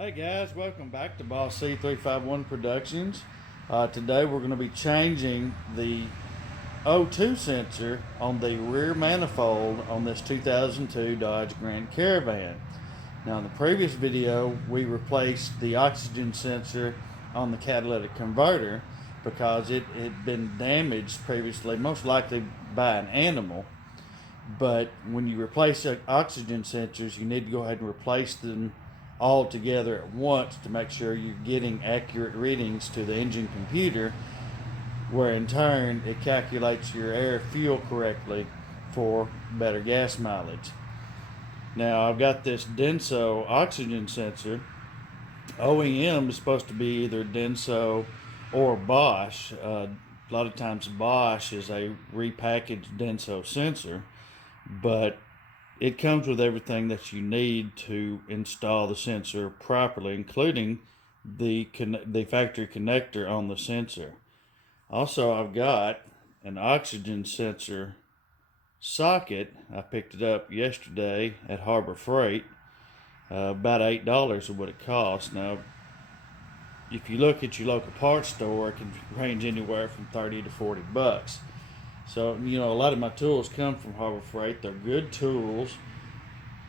Hey guys, welcome back to Boss C351 Productions. Today we're going to be changing the O2 sensor on the rear manifold on this 2002 Dodge Grand Caravan. Now in the previous video we replaced the oxygen sensor on the catalytic converter because it had been damaged previously, most likely by an animal. But when you replace oxygen sensors, you need to go ahead and replace them all together at once to make sure you're getting accurate readings to the engine computer, where in turn it calculates your air fuel correctly for better gas mileage. Now I've got this Denso oxygen sensor. OEM is supposed to be either Denso or Bosch. A lot of times Bosch is a repackaged Denso sensor, but it comes with everything that you need to install the sensor properly, including the factory connector on the sensor. Also, I've got an oxygen sensor socket. I picked it up yesterday at Harbor Freight. About $8 is what it costs. Now, if you look at your local parts store, it can range anywhere from 30 to 40 bucks. So, a lot of my tools come from Harbor Freight. They're good tools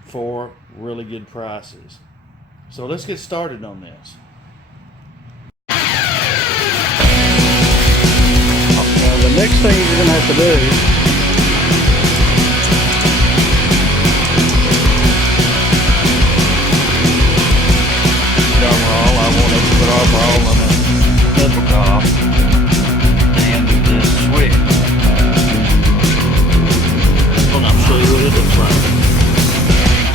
for really good prices. So let's get started on this. Now the next thing you're going to have to do overall, I want to put overall on the nipple off the end of this switch. I'll show you what it looks like.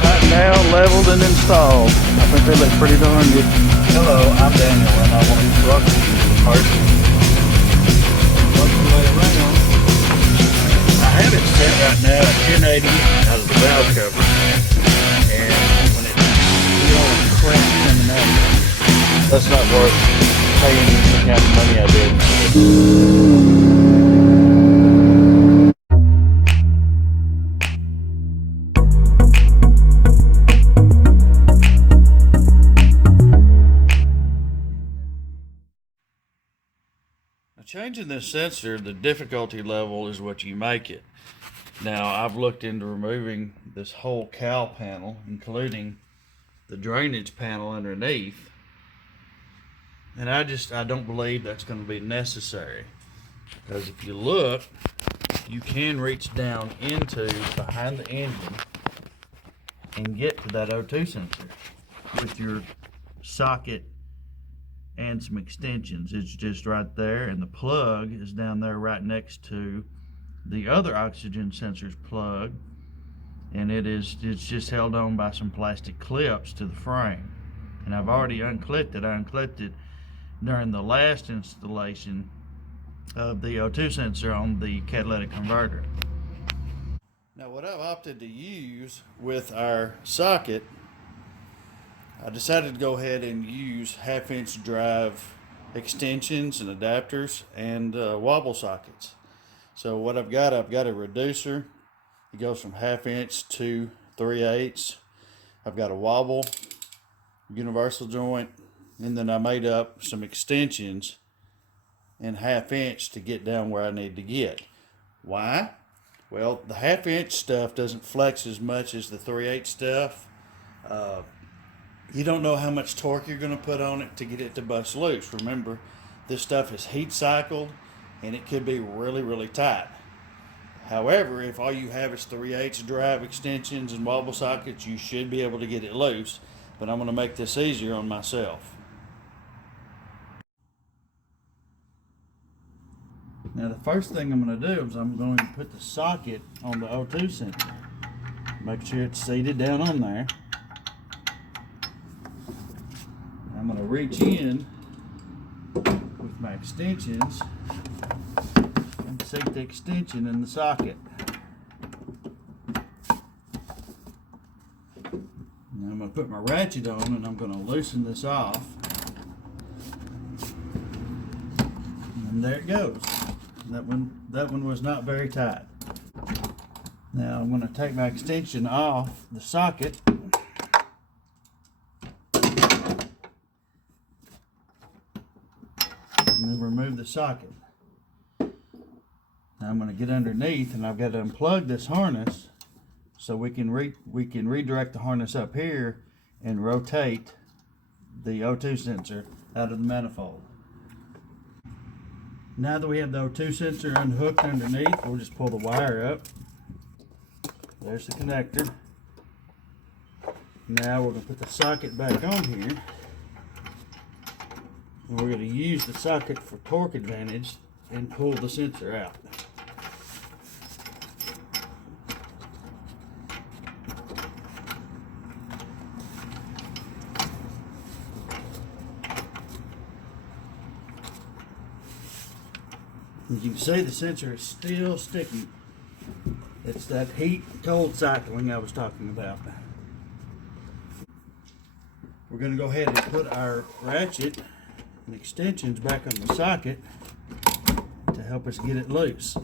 Tightened down, leveled, and installed. I think they look pretty darn good. Hello, I'm Daniel, and I want to welcome you to the parts. Work your way around. I have it set right now at 1080 out of the valve cover, and when it's real crap coming out, that's not worth paying the kind of money I did. Changing this sensor, the difficulty level is what you make it. Now, I've looked into removing this whole cowl panel, including the drainage panel underneath, and I don't believe that's going to be necessary, because if you look, you can reach down into behind the engine and get to that O2 sensor with your socket and some extensions. It's just right there, and the plug is down there right next to the other oxygen sensor's plug, and it's just held on by some plastic clips to the frame. And I've already unclipped it. I unclipped it during the last installation of the O2 sensor on the catalytic converter. Now what I've opted to use with our socket, I decided to go ahead and use 1/2-inch drive extensions and adapters and wobble sockets. So what I've got a reducer. It goes from 1/2-inch to 3/8. I've got a wobble universal joint, and then I made up some extensions in 1/2-inch to get down where I need to get. Why? Well, the 1/2-inch stuff doesn't flex as much as the 3/8 stuff. You don't know how much torque you're going to put on it to get it to bust loose. Remember, this stuff is heat cycled, and it could be really, really tight. However, if all you have is 3/8 drive extensions and wobble sockets, you should be able to get it loose. But I'm going to make this easier on myself. Now the first thing I'm going to do is I'm going to put the socket on the O2 sensor. Make sure it's seated down on there. I'm going to reach in with my extensions and seat the extension in the socket. Now I'm going to put my ratchet on, and I'm going to loosen this off. And there it goes. That one was not very tight. Now I'm going to take my extension off the socket and then remove the socket. Now I'm going to get underneath, and I've got to unplug this harness so we can redirect the harness up here and rotate the O2 sensor out of the manifold. Now that we have the O2 sensor unhooked underneath, we'll just pull the wire up. There's the connector. Now we're going to put the socket back on here, and we're going to use the socket for torque advantage and pull the sensor out. As you can see, the sensor is still sticky. It's that heat-cold cycling I was talking about. We're going to go ahead and put our ratchet and extensions back on the socket to help us get it loose.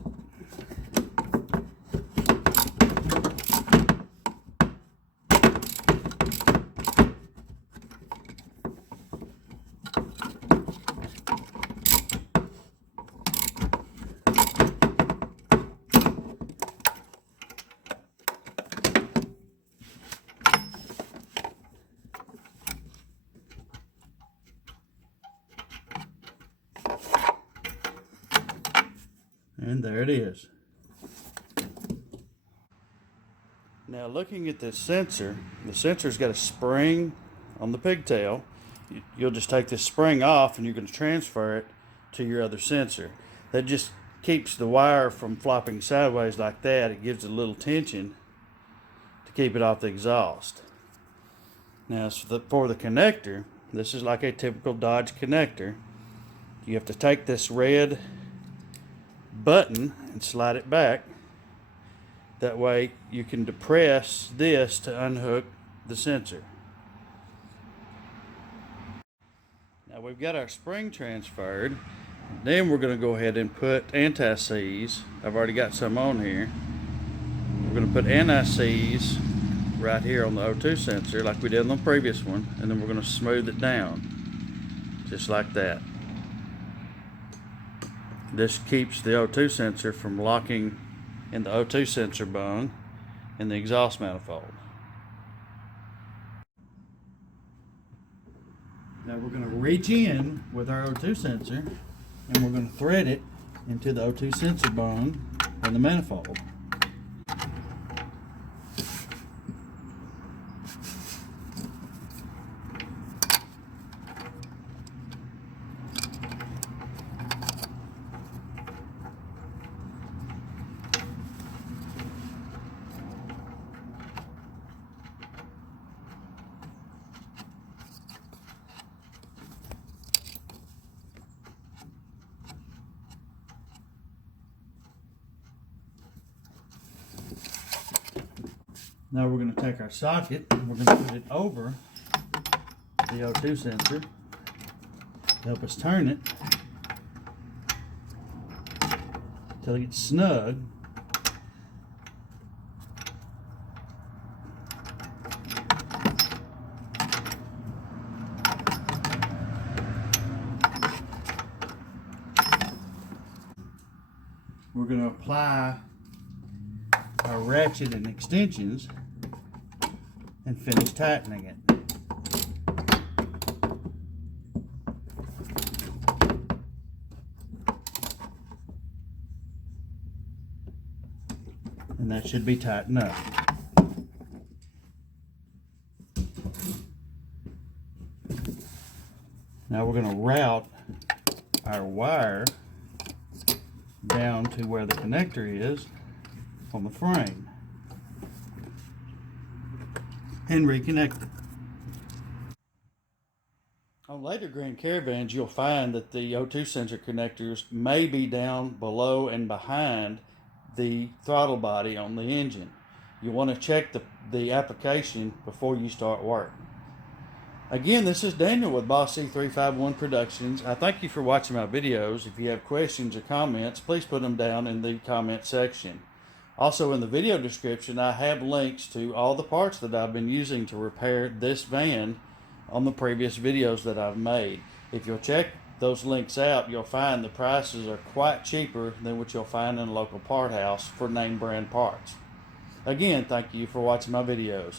And there it is. Now looking at this sensor, the sensor's got a spring on the pigtail. You'll just take this spring off and you're going to transfer it to your other sensor. That just keeps the wire from flopping sideways like that. It gives it a little tension to keep it off the exhaust. Now for the connector, this is like a typical Dodge connector. You have to take this red button and slide it back. That way you can depress this to unhook the sensor. Now we've got our spring transferred. Then we're going to go ahead and put anti-seize. I've already got some on here. We're going to put anti-seize right here on the O2 sensor like we did on the previous one, and then we're going to smooth it down just like that. This keeps the O2 sensor from locking in the O2 sensor bung in the exhaust manifold. Now we're going to reach in with our O2 sensor and we're going to thread it into the O2 sensor bung in the manifold. Now we're going to take our socket and we're going to put it over the O2 sensor to help us turn it until it gets snug. We're going to apply our ratchet and extensions and finish tightening it. And that should be tightened up. Now we're going to route our wire down to where the connector is on the frame and reconnect it. On later Grand Caravans, you'll find that the O2 sensor connectors may be down below and behind the throttle body on the engine. You want to check the application before you start work. Again, this is Daniel with Boss C351 Productions. I thank you for watching my videos. If you have questions or comments, please put them down in the comment section. Also in the video description, I have links to all the parts that I've been using to repair this van on the previous videos that I've made. If you'll check those links out, you'll find the prices are quite cheaper than what you'll find in a local part house for name brand parts. Again, thank you for watching my videos.